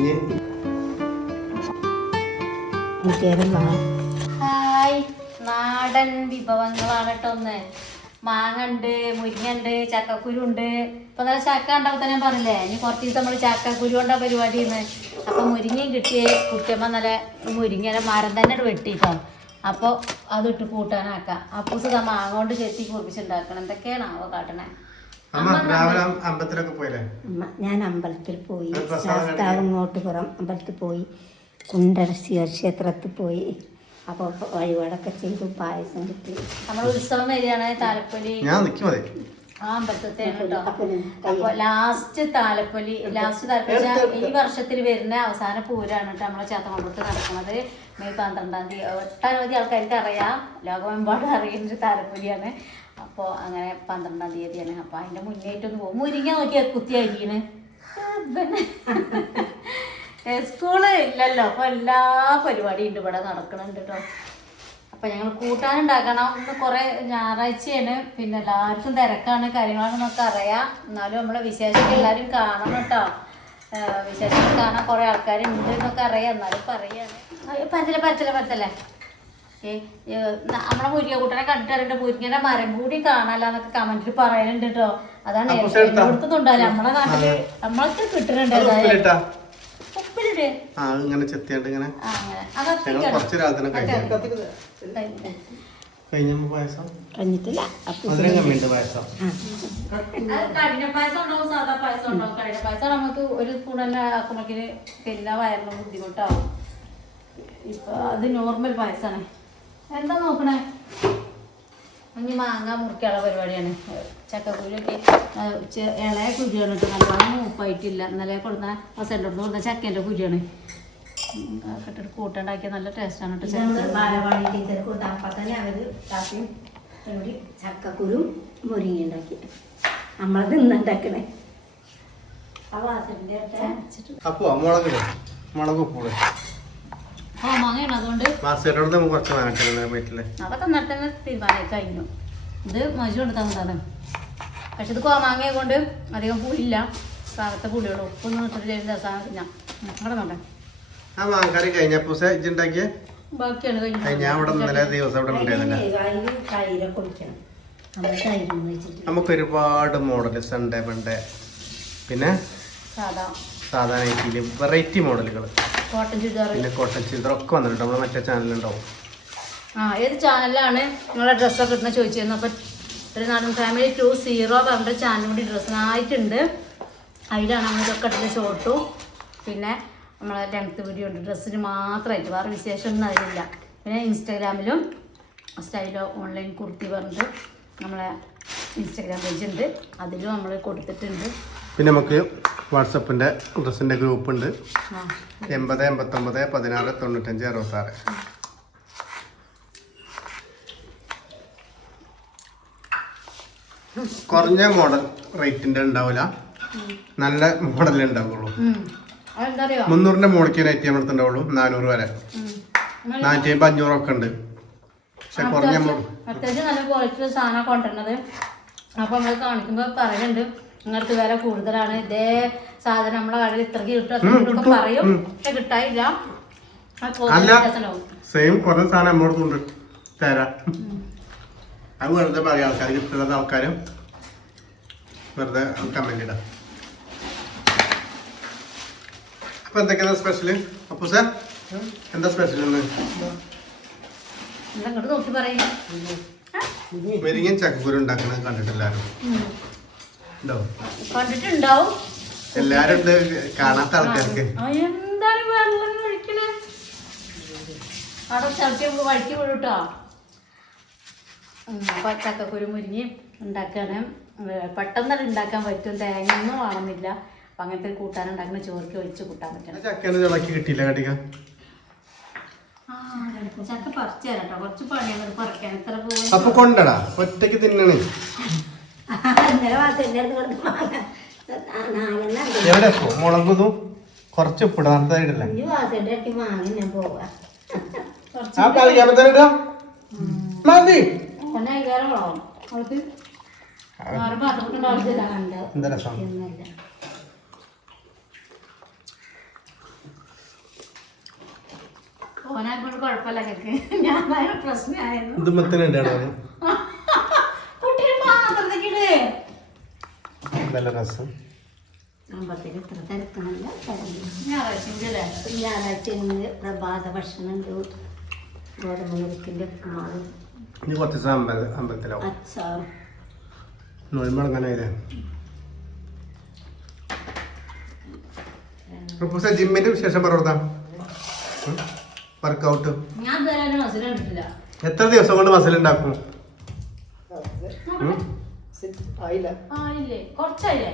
മുരിഞ്ഞ്. ഹായ്, നാടൻ വിഭവങ്ങളാണ് കേട്ടോ. ഒന്ന് മാങ്ങണ്ട്, മുരിങ്ങണ്ട്, ചക്കക്കുരു ഉണ്ട്. ഇപ്പൊ നല്ല ചക്ക ഉണ്ടാവും തന്നെ പറഞ്ഞില്ലേ. ഇനി കുറച്ച് ദിവസം നമ്മള് ചക്കക്കുരു കൊണ്ടാ പരിപാടിന്ന്. അപ്പൊ മുരിങ്ങയും കിട്ടിയേ കുട്ടിയമ്മ നല്ല മുരിങ്ങയുടെ മരം തന്നെ വെട്ടിട്ടോ. അപ്പൊ അതിട്ട് കൂട്ടാനാക്കാം. അപ്പൂസ് മാങ്ങ കൊണ്ട് ചെത്തി കുറിപ്പിച്ചുണ്ടാക്കണം. എന്തൊക്കെയാണ് ആവോ കാട്ടണേ. ഞാൻ അമ്പലത്തിൽ പോയി, ശാസ്താവങ്ങോട്ടുപുറം അമ്പലത്തിൽ പോയി, കുണ്ടറ ക്ഷേത്രത്തിൽ പോയി. അപ്പോൾ വഴിപാടൊക്കെ ചെയ്തു, പായസം കിട്ടി. നമ്മുടെ ഉത്സവം വരികയാണ് താലപ്പൊലി. ആ അമ്പലത്തെയാണ് കേട്ടോ. അപ്പൊ ലാസ്റ്റ് താലപ്പൊലി ഈ വർഷത്തിൽ വരുന്ന അവസാന പൂരാണ് കേട്ടോ നമ്മളെ ചാത്തമംഗലത്ത് നടക്കുന്നത്. മെയ് 12-ാം തീയതി. ഒട്ടനവധി ആൾക്കാർക്ക് അറിയാം, ലോകമെമ്പാടും അറിയുന്നൊരു താലപ്പൊലിയാണ്. അപ്പോൾ അങ്ങനെ 12-ാം തീയതിയാണ്. അപ്പൊ അതിന്റെ മുന്നേറ്റൊന്ന് പോകും. മുരിങ്ങ നോക്കിയാൽ കുത്തിയായിരിക്കണ്. സ്കൂള് ഇല്ലല്ലോ, അപ്പൊ എല്ലാ പരിപാടിയും ഉണ്ട് ഇവിടെ നടക്കണുണ്ട് കേട്ടോ. അപ്പൊ ഞങ്ങൾ കൂട്ടാനുണ്ടാക്കണം. ഇന്ന് കുറെ ഞായറാഴ്ചയാണ്, പിന്നെ എല്ലാവർക്കും തിരക്കാണ്, കാര്യങ്ങളാണെന്നൊക്കെ അറിയാം. എന്നാലും നമ്മളെ വിശേഷം എല്ലാവരും കാണണം കേട്ടോ. വിശേഷം കാണാൻ കുറെ ആൾക്കാരുണ്ട് എന്നൊക്കെ അറിയാം. എന്നാലും പറയാണ് പരത്തല്ലേ നമ്മളെ മുരിങ്ങ കൂട്ടനെ കണ്ടിട്ട് മുരിങ്ങയുടെ മരം കൂടി കാണാലെന്നൊക്കെ കമന്റിൽ പറയുന്നുണ്ട് കേട്ടോ. അതാണ് എടുത്തുണ്ടാവില്ല നമ്മളെ നാട്ടില് നമ്മൾക്ക് കിട്ടുന്നുണ്ട്. ഉപ്പിലിട്ട് ഇങ്ങനെ ചെത്തിയാണ്ട് ഇങ്ങനെ കഴിഞ്ഞിട്ടില്ല. കഠിന പായസം ഉണ്ടാവും, സാധാ പായസം ഉണ്ടാവും. കഠിന പായസം നമുക്ക് ഒരു സ്പൂൺ തന്നെ ആക്കുമ്പോഴേക്കിന് പിന്നെ വയറിന് ബുദ്ധിമുട്ടാവും. ഇപ്പൊ അത് നോർമൽ പായസമാണ്. എന്താ നോക്കണേ? ഇനി മാങ്ങ മുറിക്കാനുള്ള പരിപാടിയാണ്. ചക്കക്കുരുക്കെ ഇളയ കുരുയാണ് കേട്ടോ. നല്ലോണം മൂപ്പായിട്ടില്ല. ഇന്നലെ കൊടുത്ത സെൻ്ററിൽ നിന്ന് കൊടുത്ത ചക്കേൻ്റെ കുരുയാണ്. ഇട്ടിട്ട് കൂട്ടുണ്ടാക്കിയ നല്ല ടേസ്റ്റാണ് കേട്ടോ. ബാലവാണി ടീച്ചർ കൊടുത്ത അപ്പം തന്നെ അവര് കാപ്പിയും കൂടി ചക്കക്കുരു മുരിങ്ങ ഉണ്ടാക്കി നമ്മളത് ഇന്നുണ്ടാക്കണേ. ആ വാസന്റെ അപ്പൊ മുളക് ഉപ്പൂടെ മാങ്ങയാണ്. അതുകൊണ്ട് അതൊക്കെ നേരത്തെ തന്നെ തീരുമാനമായി കഴിഞ്ഞു. ഇത് മജു കൊണ്ട് തന്നതാണ്. പക്ഷെ ഇത് കോമാങ്ങയെ കൊണ്ട് അധികം പുളിയില്ല, കാലത്തെ പുളിയുള്ളൂ. ഉപ്പൊന്നും ഇട്ടിട്ട് രസമാണ്. അങ്ങനെ നോട്ടെ ബാക്കിയാണ് നമുക്ക് ഒരുപാട് മോഡല് സൺഡേ മൺഡേ പിന്നെ സാധാ നൈറ്റിയില് വെറൈറ്റി മോഡലുകൾ, പിന്നെ കോട്ടൺ ചുരിദാർ ഒക്കെ വന്നിട്ടുണ്ട്. നമ്മളെ മറ്റേ ചാനലുണ്ടാവും. ഏത് ചാനലിലാണ് നിങ്ങളെ ഡ്രസ്സൊക്കെ ഇടുന്ന ചോദിച്ചിരുന്നു. അപ്പോൾ ഒരു നാടൻ ഫാമിലി 20 പറഞ്ഞ ചാനൽ കൂടി ഡ്രസ്സിനായിട്ടുണ്ട്. അതിലാണ് നമ്മളിതൊക്കെ ഇടുന്ന ഷോർട്ടും പിന്നെ നമ്മളെ ലെങ്ത് വീഡിയോ ഉണ്ട്. ഡ്രസ്സിന് മാത്രമായിട്ട് വേറെ വിശേഷമൊന്നും അതിലില്ല. പിന്നെ ഇൻസ്റ്റാഗ്രാമിലും സ്റ്റൈലോ ഓൺലൈൻ കുർത്തി പറഞ്ഞിട്ട് നമ്മളെ ഇൻസ്റ്റാഗ്രാം പേജ് ഉണ്ട്, അതിലും നമ്മൾ കൊടുത്തിട്ടുണ്ട്. പിന്നെ നമുക്ക് വാട്സപ്പിൻ്റെ ഡ്രസ്സിൻ്റെ ഗ്രൂപ്പ് ഉണ്ട്. 80 89 16 95 66. കുറഞ്ഞ മോഡൽ റേറ്റിൻ്റെ ഉണ്ടാവില്ല, നല്ല മോഡലേ ഉണ്ടാവുള്ളൂ. 300ന്റെ മുകളിലേക്ക് നൈറ്റി നമ്മുടെ ഉണ്ടാവുള്ളൂ. 400 വരെ 450 500 ഒക്കെ ഉണ്ട്. പക്ഷെ കുറഞ്ഞ മോഡൽ അത്യാവശ്യം നല്ല ക്വാളിറ്റി സാധനം കൊണ്ടുവരുന്നത്. അപ്പൊ നമ്മൾ കാണിക്കുമ്പോൾ പറയുന്നുണ്ട് നിങ്ങൾക്ക് വില കൂടുതലാണ്, ഇതേ സാധനം നമ്മളെ കടയിൽ ഇത്രയ്ക്ക് കിട്ടും പറയും. പക്ഷെ കിട്ടാനില്ല. സെയിം കുറഞ്ഞ സാധനം നമ്മളോട് തരാം. അത് വെറുതെ പറയാം. ആൾക്കാർ കിട്ടുന്നത് ആൾക്കാരും വെറുതെ കമന്റ് ഇടാം. അപ്പൊ എന്തൊക്കെയാ സ്പെഷ്യല്? അപ്പൊ സാർ എന്താ സ്പെഷ്യൽ? മുരിങ്ങയും ചക്കക്കുരു ഉണ്ടാക്കുന്നത് കണ്ടിട്ടില്ലാരും കണ്ടിട്ടുണ്ടാവും. എല്ലാരും ഉണ്ട്, കാണാത്ത ആൾക്കാർക്ക്. എന്താണ് വെള്ളം കഴിക്കണേ? അവിടെ ചവിട്ടി വഴിക്ക് വീഴൂട്ടോ. അപ്പൊ ചക്കക്കുരു മുരിങ്ങി ഉണ്ടാക്കാണ്. പെട്ടെന്ന് ഉണ്ടാക്കാൻ പറ്റും, തേങ്ങയൊന്നും വേണമെന്നില്ല. അപ്പൊ അങ്ങനത്തെ കൂട്ടാൻ ഉണ്ടാക്കുന്ന ചോറിക്ക് ഒഴിച്ച് കൂട്ടാൻ പറ്റണം. കിട്ടിയില്ല കടിക്കാൻ. ചക്ക പറിച്ചു തരാം കേട്ടോ. കുറച്ച് പണിയാണ് പറിക്കാൻ. എത്ര പോകും അപ്പൊ കൊണ്ടടാ ഒറ്റക്ക് തിന്നണേ. എവിടെ മുളകുതും കുറച്ച് ഉപ്പിടാത്തതായിട്ടല്ലേ മതി. എന്താ രസം? ഓനാക്കൊണ്ട് കുഴപ്പമില്ല കേക്ക് ഞാനായ പ്രശ്നമായിരുന്നു ഇത് മത്തനുണ്ടാണോ കുട്ടികൾ മാത്രത്തേക്കിട് നല്ല രസം അമ്പത്തേക്ക് ഇത്ര തിരക്കണല്ല ഞായറാഴ്ച ഞായറാഴ്ച ഇന്ന് പ്രഭാത ഭക്ഷണം ഉണ്ട് ഗോതമ്പ് നുറുക്കിൻ്റെ മാവ് ഇനി കുറച്ച് ദിവസം അമ്പലത്തിലാവും അച്ചാറും നോയമ്പടങ്ങാനായില്ലേ ജിമ്മിന്റെ വിശേഷം പറഞ്ഞാ വർക്കൗട്ട് ഞാൻ ഇതുവരെ മസിൽ കണ്ടിട്ടില്ല എത്ര ദിവസം കൊണ്ട് മസിൽ ഉണ്ടാക്കും ആയില്ലേ കുറച്ചായില്ലേ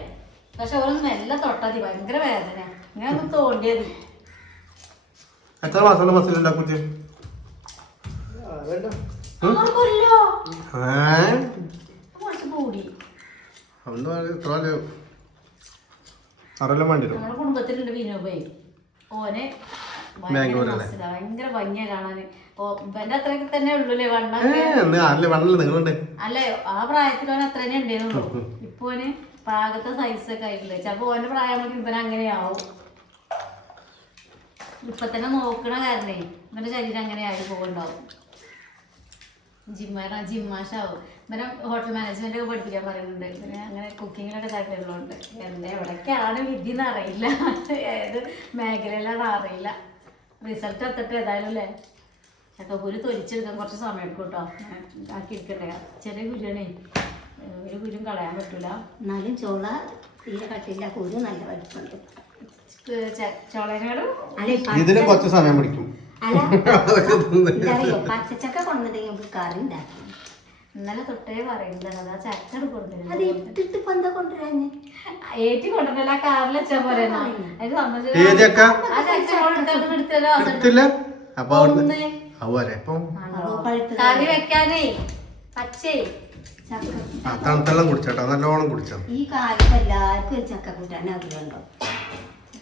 പക്ഷെ ഓരോ മെല്ലെ തൊട്ടാതി ഭയങ്കര വേദന ഇങ്ങനെ ഒന്ന് തോണ്ടിയത് എത്ര മാസം കൊണ്ട് മസിൽ ഉണ്ടാക്കും കൊല്ലോ കൂടി അറെല്ലാം വേണ്ടി വരും നമ്മുടെ കുടുംബത്തിലുണ്ട് വിനോബേ ഓനെ ഭയങ്കര ഭംഗിയാ കാണാന് എന്റെ അത്രയൊക്കെ തന്നെ ഉള്ളൂല്ലേ വണ്ണൊക്കെ നിങ്ങളുണ്ട് അല്ലേ ആ പ്രായത്തിൽ ഓൻ അത്ര തന്നെ ഉണ്ടായിരുന്നുള്ളൂ ഇപ്പൊ ഓന് പാകത്തെ സൈസൊക്കെ ആയിട്ടില്ലേ ചിലപ്പോ ഓന്റെ പ്രായമാണെങ്കിൽ ഇവൻ അങ്ങനെയാവും ഇപ്പൊ തന്നെ നോക്കണ കാരണേ ഇവന്റെ ശരീരം അങ്ങനെ ആയി പോകണ്ടാവും ജിമ്മാഷാവും ഇവനെ ഹോട്ടൽ മാനേജ്മെന്റ് ഒക്കെ പഠിപ്പിക്കാൻ പറയുന്നുണ്ട് ഇവന് അങ്ങനെ കുക്കിങ്ങിലൊക്കെ താല്പര്യമുള്ളതുകൊണ്ട് എന്താ എവിടേക്കാണ് വിധി എന്ന് അറിയില്ല ഏത് മേഖലയിലാണ് അറിയില്ല റിസൾട്ട് എത്തട്ടെ ഏതായാലും അല്ലേ ചക്കക്കുരു തൊലിച്ചെടുക്കാൻ കുറച്ച് സമയം എടുക്കും കേട്ടോ ആക്കി എടുക്കട്ടെ ചെറിയ കുരുവാണേ ഒരു കുരും കളയാൻ പറ്റൂല എന്നാലും ചോള തീരെ കട്ടില്ല കുരു നല്ല വലിപ്പമുണ്ട് ചോളേനോടും ഇതിന് കുറച്ച് സമയം പിടിക്കും അല്ല അറിയോ പച്ചച്ചക്ക കൊണ്ടുവന്നിട്ട് നമുക്ക് കറി ഉണ്ടാക്കി ഇന്നലെ തൊട്ടേ പറയുന്നത് അതാ ചക്കട് കൊടുത്തില്ല അത് ഇട്ടിട്ട് ഇപ്പൊ എന്താ കൊണ്ടുവരാഞ്ഞ് ഏറ്റി കൊണ്ടുവരല്ല കാറിൽ വെച്ചാ പോരെ കറി വെക്കാനേ പച്ചേ തണുത്തെല്ലാം കുടിച്ചോട്ടോ നല്ലോണം കുടിച്ചോ ഈ കാലത്ത് എല്ലാവർക്കും ചക്ക കൂട്ടാൻ ആഗ്രഹമുണ്ടോ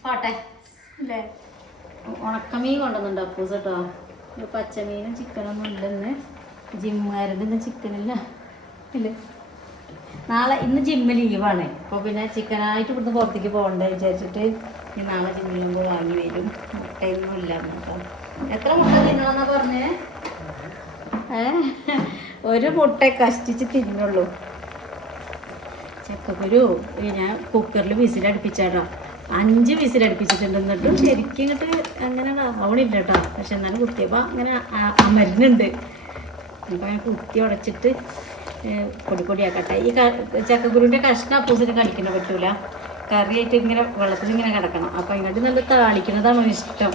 പോട്ടെ അല്ലേ ഉണക്കമീൻ കൊണ്ടുവന്നുണ്ട് അപ്പൂസ് കേട്ടോ പച്ചമീനും ചിക്കനൊന്നും ഇല്ലെന്ന് ജിമ്മുകാരുടെ ചിക്കനില്ല ഇല്ല നാളെ ഇന്ന് ജിമ്മ് ലീവാണ് അപ്പോൾ പിന്നെ ചിക്കനായിട്ട് ഇവിടുന്ന് പുറത്തേക്ക് പോകണ്ടേ വിചാരിച്ചിട്ട് ഇനി നാളെ ജിമ്മിലും പോയി വാങ്ങി വരും മുട്ടയൊന്നും ഇല്ല കേട്ടോ എത്ര മുട്ട തിന്നണമെന്നാ പറഞ്ഞേ ഒരു മുട്ട കഷ്ടിച്ച് തിന്നുള്ളൂ ചക്കക്കുരു ഞാൻ കുക്കറിൽ വിസിലടുപ്പിച്ചാട്ടോ 5 വിസിലടുപ്പിച്ചിട്ടുണ്ട് എന്നിട്ടും ശരിക്കും ഇങ്ങോട്ട് അങ്ങനെ ആവണില്ല കേട്ടോ പക്ഷെ എന്നാലും കുത്തിയപ്പോൾ അങ്ങനെ അമരുന്നുണ്ട് അപ്പോൾ ഞാൻ കുത്തി ഉടച്ചിട്ട് പൊടിയാക്കട്ടെ ഈ ചക്കക്കുരുവിൻ്റെ കഷ്ണം അപ്പൂസിന് കളിക്കാൻ പറ്റൂല കറിയായിട്ട് ഇങ്ങനെ വെള്ളത്തിൽ ഇങ്ങനെ കിടക്കണം അപ്പോൾ ഇങ്ങോട്ട് നല്ല താളിക്കുന്നതാണ് ഇഷ്ടം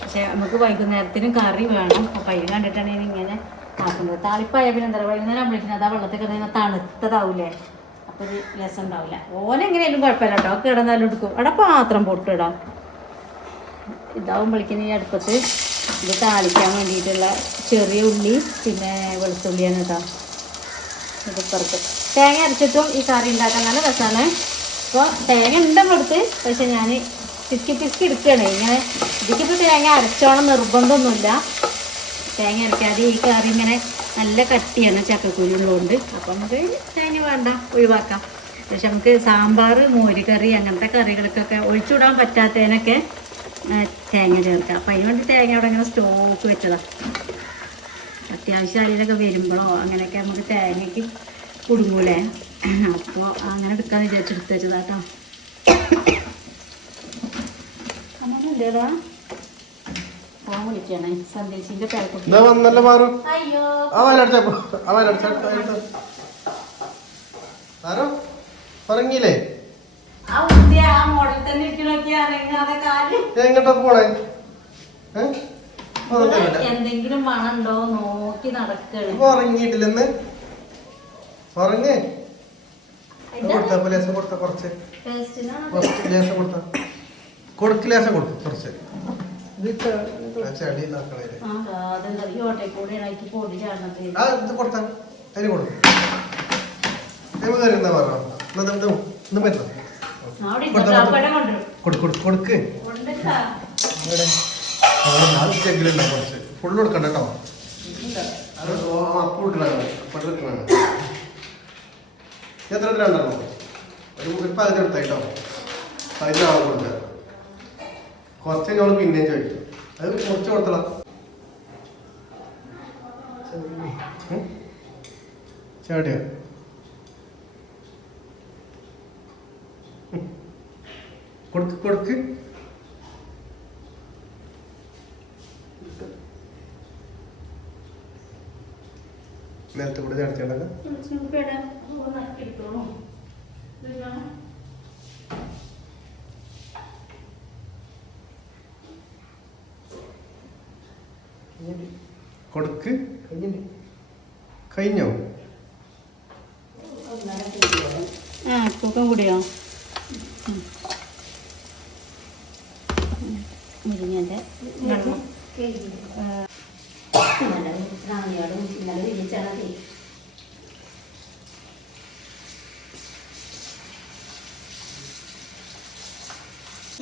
പക്ഷെ നമുക്ക് വൈകുന്നേരത്തിനും കറി വേണം അപ്പോൾ അതിന് കണ്ടിട്ടാണ് ഞാൻ ഇങ്ങനെ ആക്കുന്നത് താളിപ്പായ പിന്നെ എന്താ പറയുക വൈകുന്നേരം ആകുമ്പോഴേക്കും അത് ആ വെള്ളത്തിൽ കിടന്ന് തണുത്തതാവൂലേ അപ്പോൾ ഒരു രസം ഉണ്ടാവില്ല ഓനെങ്ങനെയാലും കുഴപ്പമില്ല കേട്ടോ കിടന്നാലും എടുക്കും അവിടെ പാത്രം പൊട്ടിടാം ഇതാവുമ്പോഴേക്കും ഈ അടുപ്പത്ത് ഇത് താളിക്കാൻ വേണ്ടിയിട്ടുള്ള ചെറിയ ഉള്ളി പിന്നെ വെളുത്തുള്ളിയാണ് കേട്ടോ ഇതിപ്പുറത്ത് തേങ്ങ അരച്ചിട്ടും ഈ കറി ഉണ്ടാക്കാൻ നല്ല രസമാണ് അപ്പോൾ തേങ്ങ ഉണ്ടെടുത്ത് പക്ഷെ ഞാൻ പിസ്കി എടുക്കുകയാണ് ഇങ്ങനെ ഇതിക്കിപ്പോൾ തേങ്ങ അരച്ചോണം നിർബന്ധമൊന്നുമില്ല തേങ്ങ അരക്കാതെ ഈ കറി ഇങ്ങനെ നല്ല കട്ടിയാണ് ചക്കക്കുരുള്ളതുകൊണ്ട് അപ്പോൾ നമുക്ക് തേങ്ങ വേണ്ട ഒഴിവാക്കാം പക്ഷെ നമുക്ക് സാമ്പാർ മോരുകറി അങ്ങനത്തെ കറികൾക്കൊക്കെ ഒഴിച്ചുവിടാൻ പറ്റാത്തതിനൊക്കെ തേങ്ങ ചേർക്കാം അപ്പം അതിന് വേണ്ടി തേങ്ങ അവിടെ ഇങ്ങനെ സ്റ്റോക്ക് വെച്ചതാണ് അത്യാവശ്യം അതിലൊക്കെ വരുമ്പോഴോ അങ്ങനെയൊക്കെ നമുക്ക് തേങ്ങയ്ക്ക് കുടുങ്ങൂലേ അപ്പോൾ അങ്ങനെ എടുക്കാമെന്ന് വിചാരിച്ചെടുത്ത് വെച്ചതാട്ടോ അങ്ങനെയല്ലേടാ ഫോൺ വിളിക്കണേ സന്ദേശിന്റെ അയ്യോ പറഞ്ഞില്ലേ ആ മോഡൽ തന്നെ എങ്ങോട്ടാ പോണേ എന്തെങ്കിലും മണുണ്ടോ നോക്കി നടക്കണേ ഉറങ്ങിയിട്ടില്ലെന്ന് ഉറങ്ങേ ലേസം കൊടുത്ത കുറച്ച് ലേസം കൊടുത്ത ലേസം കൊടുത്തു കുറച്ച് ചളി കൊടുത്ത അതിന് കൊടുക്കും എന്താ പറഞ്ഞു കൊടുക്ക് കുറച്ച് ഫുള്ള് കൊടുക്കണ്ട കേട്ടോ എത്ര ഉണ്ടല്ലോ ഒരു പകുതി എടുത്ത കേട്ടോ പകുതി ആളെ കൊടുക്കുക കുറച്ച് ഞങ്ങൾ പിന്നെയും ചോദിക്കും അത് കുറച്ച് കൊടുത്തളാം ചാടിയോ കൊടുക്ക് കൊടുക്ക് നേരത്തെ കൂടെ ചാടിച്ചാടൊക്കെ കൊടുക്ക് കഴിഞ്ഞോ ആ തൂക്കം കൂടിയോ മുരിങ്ങൻ്റെ വെള്ളം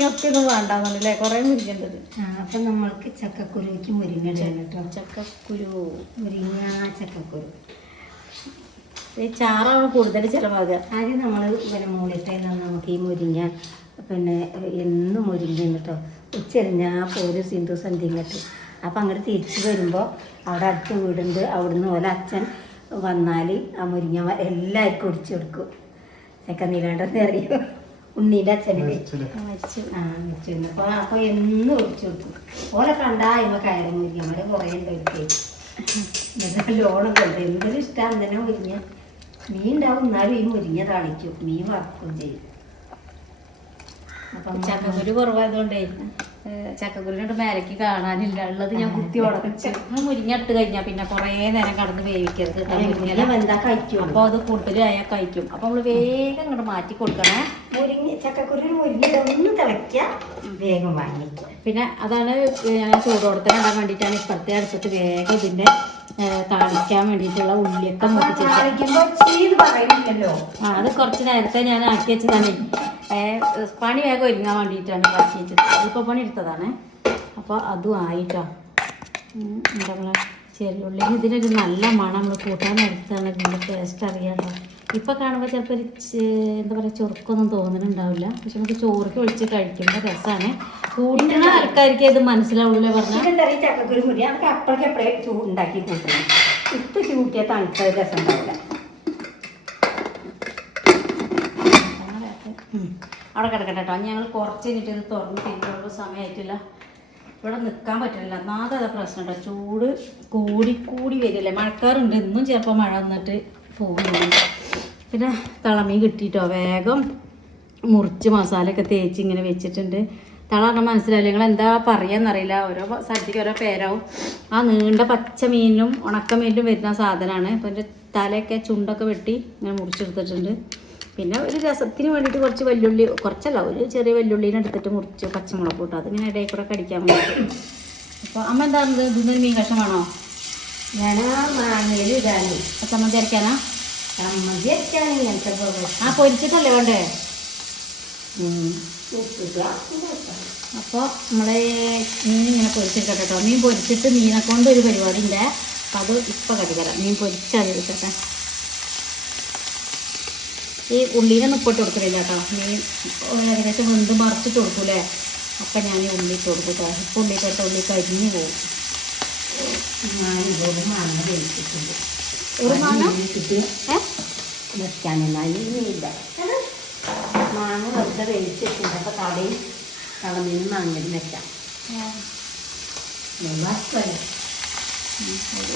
ഒക്കെയൊന്നും വേണ്ടാന്നല്ലേ കുറേ മുരിങ്ങേണ്ടത്. അപ്പം നമ്മൾക്ക് ചക്കക്കുരുക്ക് മുരിങ്ങ കേട്ടോ. ചക്കക്കുരു മുരിങ്ങ ചക്കക്കുരു ഈ ചാറാണ് കൂടുതൽ ചിലവാകുക. ആദ്യം നമ്മൾ പിന്നെ മൂളിട്ടേന്ന് നമുക്ക് ഈ മുരിങ്ങ പിന്നെ എന്നും മുരിങ്ങ കേട്ടോ ഉച്ചരിഞ്ഞാൽ പോരു സിന്ധു സന്ധ്യം കെട്ടും. അപ്പം അങ്ങോട്ട് തിരിച്ച് വരുമ്പോൾ അവിടെ അടുത്ത് വീടുണ്ട്. അവിടുന്ന് പോലെ അച്ഛൻ വന്നാൽ ആ മുരിങ്ങ എല്ലാവർക്കും ഒടിച്ചു കൊടുക്കും. ചെക്കനീലാണ്ടെന്ന് അറിയും ഉണ്ണീൻ്റെ അച്ഛനെ മരിച്ചു. ആ മരിച്ചു. അപ്പോൾ എന്നും ഒടിച്ചു കൊടുക്കും. ഓലെ കണ്ടാ ഇമ്മ കയറി മുരിങ്ങ അവിടെ കുറേ ഉണ്ട് എടുക്കേ ലോണൊക്കെ ഉണ്ട്. എന്തൊരു ഇഷ്ടമാണ് തന്നെ മുരിങ്ങ. മീൻ ഉണ്ടാവും എന്നാലും ഈ മുരിങ്ങ താളിക്കും. മീൻ വറക്കുകയും ചെയ്യും. അപ്പം ചക്കക്കുരു കുറവായതുകൊണ്ടേ ചക്കക്കുരുവിനോട് മേലേക്ക് കാണാനില്ല. ഉള്ളത് ഞാൻ കുത്തി ഉടച്ച് മുരിങ്ങ ഇട്ട് കഴിഞ്ഞാൽ പിന്നെ കുറേ നേരം കടന്ന് വേവിക്കരുത്. എന്താ കഴിക്കും. അപ്പോൾ അത് കൂടുതലായാൽ കഴിക്കും. അപ്പോൾ നമ്മൾ വേഗം ഇങ്ങോട്ട് മാറ്റി കൊടുക്കണേ. മുരിങ്ങ ചക്കക്കുരു മുരിങ്ങ ഒന്ന് തിളയ്ക്കുക വേഗം വാങ്ങിക്കുക. പിന്നെ അതാണ് ഞാൻ ചൂടോടത്തിന് ഇടാൻ വേണ്ടിയിട്ടാണ് ഇപ്പുറത്തെ അടുപ്പത്ത് വേഗം ഇതിൻ്റെ താളിക്കാൻ വേണ്ടിയിട്ടുള്ള ഉള്ളിയൊക്കെ പറയുന്നില്ലല്ലോ. അത് കുറച്ച് നേരത്തെ ഞാൻ ആക്കി വെച്ചതാണ്. പണി വേഗം ഒരുങ്ങാൻ വേണ്ടിയിട്ടാണ് ആക്കി വെച്ചത്. ഇപ്പോൾ പണി എടുത്തതാണ്. അപ്പോൾ അതും ആയിട്ടോ. എന്താ പറയുക ചെറിയുള്ളി ഇതിനൊരു നല്ല മണം. നമ്മൾ കൂട്ടാൻ എടുത്താണ് ഇതിൻ്റെ ടേസ്റ്റ് അറിയാമല്ലോ. ഇപ്പോൾ കാണുമ്പോൾ ചിലപ്പോൾ ഒരു എന്താ പറയുക ചൊറുക്കൊന്നും തോന്നുന്നുണ്ടാവില്ല. പക്ഷെ നമുക്ക് ചോറൊക്കെ ഒഴിച്ച് കഴിക്കുമ്പോൾ രസമാണ്. കൂട്ടുന്ന ആൾക്കാർക്ക് ഇത് മനസ്സിലാവില്ല പറഞ്ഞാൽ. എന്താ ഈ ചക്കക്കുരു മുരിങ്ങ നമുക്ക് അപ്പോഴൊക്കെ എപ്പോഴേ ഉണ്ടാക്കി കൂട്ടണം. ഇപ്പം കൂട്ടിയാൽ തണുത്ത രസം ഉണ്ടാവില്ല. അവിടെ കിടക്കട്ടെ കേട്ടോ. ഞങ്ങൾ കുറച്ച് കഴിഞ്ഞിട്ട് ഇത് തുറന്ന് തിരിഞ്ഞുള്ള സമയമായിട്ടില്ല. ഇവിടെ നിൽക്കാൻ പറ്റില്ല. ഒന്നാമത് അതാ പ്രശ്നം കേട്ടോ. ചൂട് കൂടി വരില്ലേ. മഴക്കാറുണ്ട്. ഇന്നും ചിലപ്പോൾ മഴ വന്നിട്ട് പോകുന്നുണ്ട്. പിന്നെ തിളമീൻ കിട്ടിയിട്ടോ വേഗം മുറിച്ച് മസാലയൊക്കെ തേച്ച് ഇങ്ങനെ വെച്ചിട്ടുണ്ട്. തള പറഞ്ഞാൽ മനസ്സിലായില്ല. നിങ്ങൾ എന്താ പറയാന്നറിയില്ല. ഓരോ സ്ഥലത്തേക്ക് ഓരോ പേരാവും. ആ നീണ്ട പച്ച മീനിലും ഉണക്കമീനിലും വരുന്ന സാധനമാണ്. അപ്പോൾ എൻ്റെ തലയൊക്കെ ചുണ്ടൊക്കെ വെട്ടി ഇങ്ങനെ മുറിച്ചെടുത്തിട്ടുണ്ട്. പിന്നെ ഒരു രസത്തിന് വേണ്ടിയിട്ട് കുറച്ച് വെല്ലുള്ളി, കുറച്ചല്ല ഒരു ചെറിയ വെല്ലുള്ളീനെ എടുത്തിട്ട് മുറിച്ച് പച്ചമുളക് കൂട്ടും. അതിങ്ങനെ ഇടയിൽ കൂടെ കടിക്കാൻ വേണ്ടിയിട്ട്. അപ്പോൾ അമ്മ എന്താണത് ഇതിന് മീൻ കഷ്ണം വേണോ? ഞാൻ മാങ്ങയിൽ ഇടാനും ചമ്മന്തി അരയ്ക്കാനാ? ചമ്മന്തി അരയ്ക്കാനും ഇങ്ങനത്തെ ആ പൊരിച്ചിട്ടല്ലേ വേണ്ടേ? അപ്പോൾ നമ്മൾ മീൻ ഇങ്ങനെ പൊരിച്ചിട്ട് കേട്ടോ. മീൻ പൊരിച്ചിട്ട് മീനെ കൊണ്ട് ഒരു പരിപാടി ഉണ്ട്. അത് ഇപ്പോൾ കടിക്കലാം. മീൻ പൊരിച്ചാൽ എടുക്കട്ടെ. ഈ ഉള്ളീനെ ഉപ്പിട്ട് കൊടുക്കലില്ല കേട്ടോ. മീൻ ഏകദേശം വെന്ത് മറിച്ചിട്ട് കൊടുക്കൂലേ. അപ്പം ഞാൻ ഈ ഉള്ളി ഇട്ട് കൊടുക്കും കേട്ടോ. ഇപ്പം ഉള്ളിപ്പെട്ട ഉള്ളി കരിഞ്ഞു പോകും. ഞാനിതുപോലെ മാങ്ങ വേവിച്ചിട്ടുണ്ട്. ഒരു മാങ്ങ വെക്കാനില്ല. മാങ്ങ വെറുതെ വേവിച്ചിട്ടുണ്ട്. അപ്പോൾ തടയും കളമീനും മാങ്ങയും വെക്കാം.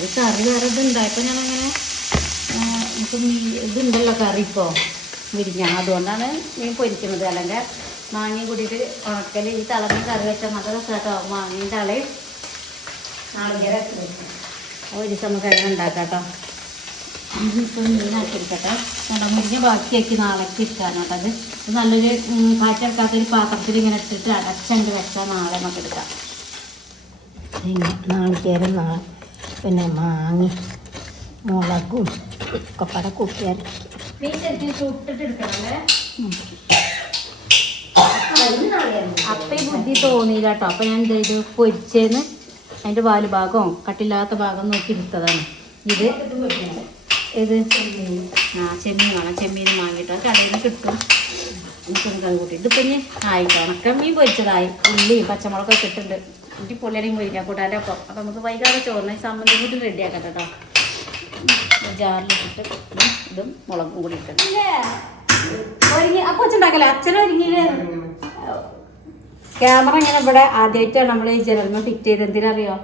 ഒരു കറി വേറെ ഇതുണ്ടായപ്പോൾ ഞാനങ്ങനെ നമുക്ക് ഇതുണ്ടല്ലോ കറി ഇപ്പോൾ മുരിങ്ങ. അതുകൊണ്ടാണ് മീൻ പൊരിക്കുന്നത്. അല്ലെങ്കിൽ മാങ്ങയും കൂടിയിട്ട് ഉണക്കൽ ഈ തളമീൻ കറി വെച്ചാൽ നല്ല രസമായിട്ടോ. മാങ്ങയും തളയും ഒരു ദിവസം നമുക്ക് അങ്ങനെ ഉണ്ടാക്കാം കേട്ടോ. ഇപ്പോൾ മീനാക്കിയിരിക്കട്ടെ. മുരിങ്ങ ബാക്കിയാക്കി നാളേക്ക് ഇരിക്കാനോ കേട്ടോ. അത് നല്ലൊരു കാറ്റെടുക്കാത്തൊരു പാത്രത്തിൽ ഇങ്ങനെ ഇട്ടിട്ട് അടച്ചങ്ങ് വെച്ചാൽ നാളെ നമുക്ക് എടുക്കാം. നാളികേരം പിന്നെ മാങ്ങി മുളകും ഒക്കെ കൂട്ടിയാൽ മീൻ ശരിക്കും ചുട്ടിട്ട് എടുക്കണല്ലേ. അപ്പം ഈ ബുദ്ധി തോന്നിയില്ല കേട്ടോ. അപ്പം ഞാൻ എന്ത് ചെയ്തു പൊരിച്ചേന്ന് അതിൻ്റെ വാല് ഭാഗവും കട്ടില്ലാത്ത ഭാഗം നോക്കി എടുത്തതാണ്. ഇത് ഏത് ചെമ്മീൻ വേണം. ചെമ്മീൻ വാങ്ങിയിട്ട് അത് കടയിൽ നിന്ന് കിട്ടും. എനിക്കൊന്ന് കറി കൂട്ടി ഇതിപ്പോൾ ഇനി ആയിട്ടോ. ഉണക്കമീൻ പൊരിച്ചതായി. ഉള്ളിയും പച്ചമുളകൊക്കെ ഇട്ടിട്ടുണ്ട്. എനിക്ക് പൊള്ളിയടി മുരിക്കാൻ കൂട്ടാൻ്റെ ഒപ്പം അപ്പം നമുക്ക് വൈകാതെ ചോറിന് സമ്മതി കൂട്ടി റെഡി ആക്കാം കേട്ടോ. ജാറിലിട്ടിട്ട് ഇതും മുളകും കൂടി ഇട്ടിട്ട് ഒരുങ്ങി അപ്പം വെച്ചുണ്ടാക്കല്ലേ അച്ഛനും ഒരുങ്ങിയില്ലേ. ക്യാമറ ഇങ്ങനെ ഇവിടെ ആദ്യമായിട്ടാണ് നമ്മൾ ഈ ജനലിന് ഫിറ്റ് ചെയ്ത്. എന്തിനറിയോ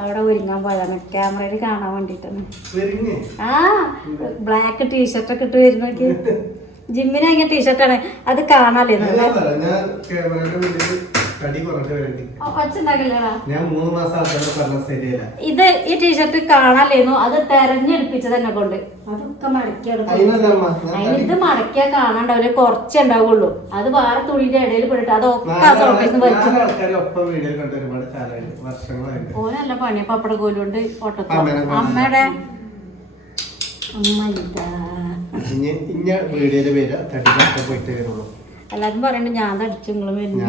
അവിടെ ഒരുങ്ങാൻ പോയതാണ് ക്യാമറയിൽ കാണാൻ വേണ്ടിയിട്ടാണ്. ആ ബ്ലാക്ക് ടീഷർട്ടൊക്കെ ഇട്ട് വരുന്നൊക്കെ ജിമ്മിന് കഴിഞ്ഞ ടീഷർട്ടാണ് അത് കാണാല്ലേ. ഇത് ഈ ടീഷർട്ട് കാണാലേന്നു അത് തെരഞ്ഞെടുപ്പിച്ചത് എന്നെ കൊണ്ട്. അതൊക്കെ ഇത് മടക്കിയാ കാണാണ്ടാവില്ല കുറച്ചേ ഉണ്ടാവുള്ളൂ. അത് വേറെ തുണിന്റെ ഇടയിൽ പെട്ടിട്ട് അതൊക്കെ ആ സോക്കേസ് വലിച്ചു. ഓനല്ല പണി പപ്പട കോലുകൊണ്ട് ഓട്ടത്തോ അമ്മയുടെ എല്ലാരും പറയണ്ട് ഞാൻ തടിച്ചു നിങ്ങളും വരുന്നു.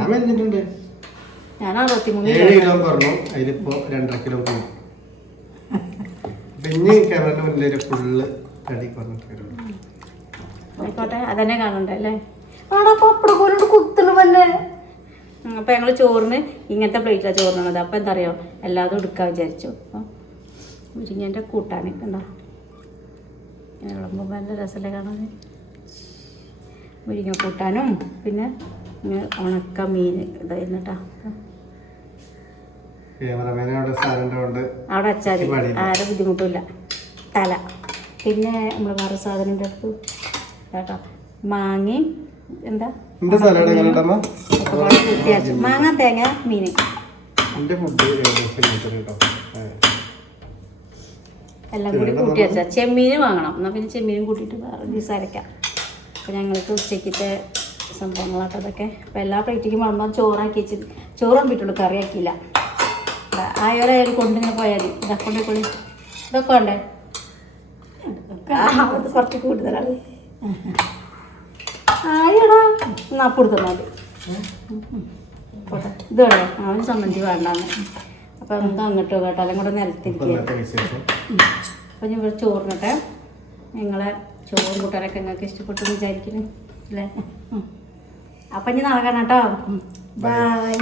ഞാൻ 63 കിലോ പറഞ്ഞു. അതിലിപ്പോ 2.5 കിലോ കൂടും. പിന്നെ ക്യാമറയുടെ മുന്നിൽ ഫുള്ള് തടി കുറഞ്ഞു. ആയിക്കോട്ടെ അതന്നെ കാണണ്ടല്ലേ. ആടാ പപ്പട കോലോണ്ട് കുത്തണ പോലെ. അപ്പം ഞങ്ങൾ ചോറിന് ഇങ്ങനത്തെ പ്ലേറ്റിലാണ് ചോറിനത്. അപ്പം എന്താ അറിയോ എല്ലാതും എടുക്കാൻ വിചാരിച്ചു. അപ്പം മുരിങ്ങേൻ്റെ കൂട്ടാനൊക്കെ ഉണ്ടോ വിളമ്പുമ്പോൾ നല്ല രസമല്ലേ കാണാൻ. മുരിങ്ങ കൂട്ടാനും പിന്നെ ഉണക്ക മീൻ ഇതായിരുന്നു കേട്ടോ. അവിടെ വെച്ചാൽ ആരും ബുദ്ധിമുട്ടില്ല. തല പിന്നെ നമ്മൾ വേറെ സാധനം എടുത്തു കേട്ടോ. മാങ്ങയും എന്താ മാങ്ങ തേങ്ങ മീൻ എല്ലാം കൂടി കൂട്ടി വെച്ചാൽ ചെമ്മീൻ വാങ്ങണം. എന്നാൽ പിന്നെ ചെമ്മീനും കൂട്ടിയിട്ട് വേറെ ദിവസം അരയ്ക്കാം. അപ്പോൾ ഞങ്ങൾക്ക് ഉച്ചയ്ക്കത്തെ സംഭവങ്ങളാട്ടോ അതൊക്കെ. അപ്പോൾ എല്ലാ പ്ലേറ്റിക്കും വളർന്നാൽ ചോറാക്കി വെച്ച് ചോറും വിട്ടുള്ളൂ കറിയാക്കിയില്ല. ആയോരായാലും കൊണ്ടിങ്ങനെ പോയാൽ ഇതൊക്കെ കൊണ്ടേ ഇതൊക്കെ ഉണ്ടേ അത് കുറച്ച് കൂടുതലാണ്. ആയോടാ നാപ്പെടുത്താൽ മതി പോട്ടെ. ഇത് വേണ്ടേ അവന് സമ്മതി വേണ്ടാന്ന്. അപ്പം എന്താ അങ്ങോട്ടോ കേട്ടോ എല്ലാം കൂടെ നിലത്തിരിക്കുക. അപ്പം ഞാൻ ഇവിടെ ചോറിനട്ടെ. നിങ്ങളെ ചോറും കൂട്ടാനൊക്കെ നിങ്ങൾക്ക് ഇഷ്ടപ്പെട്ടു എന്ന് വിചാരിക്കുന്നു അല്ലേ. അപ്പം ഇനി നടക്കണം കേട്ടോ. ബൈ.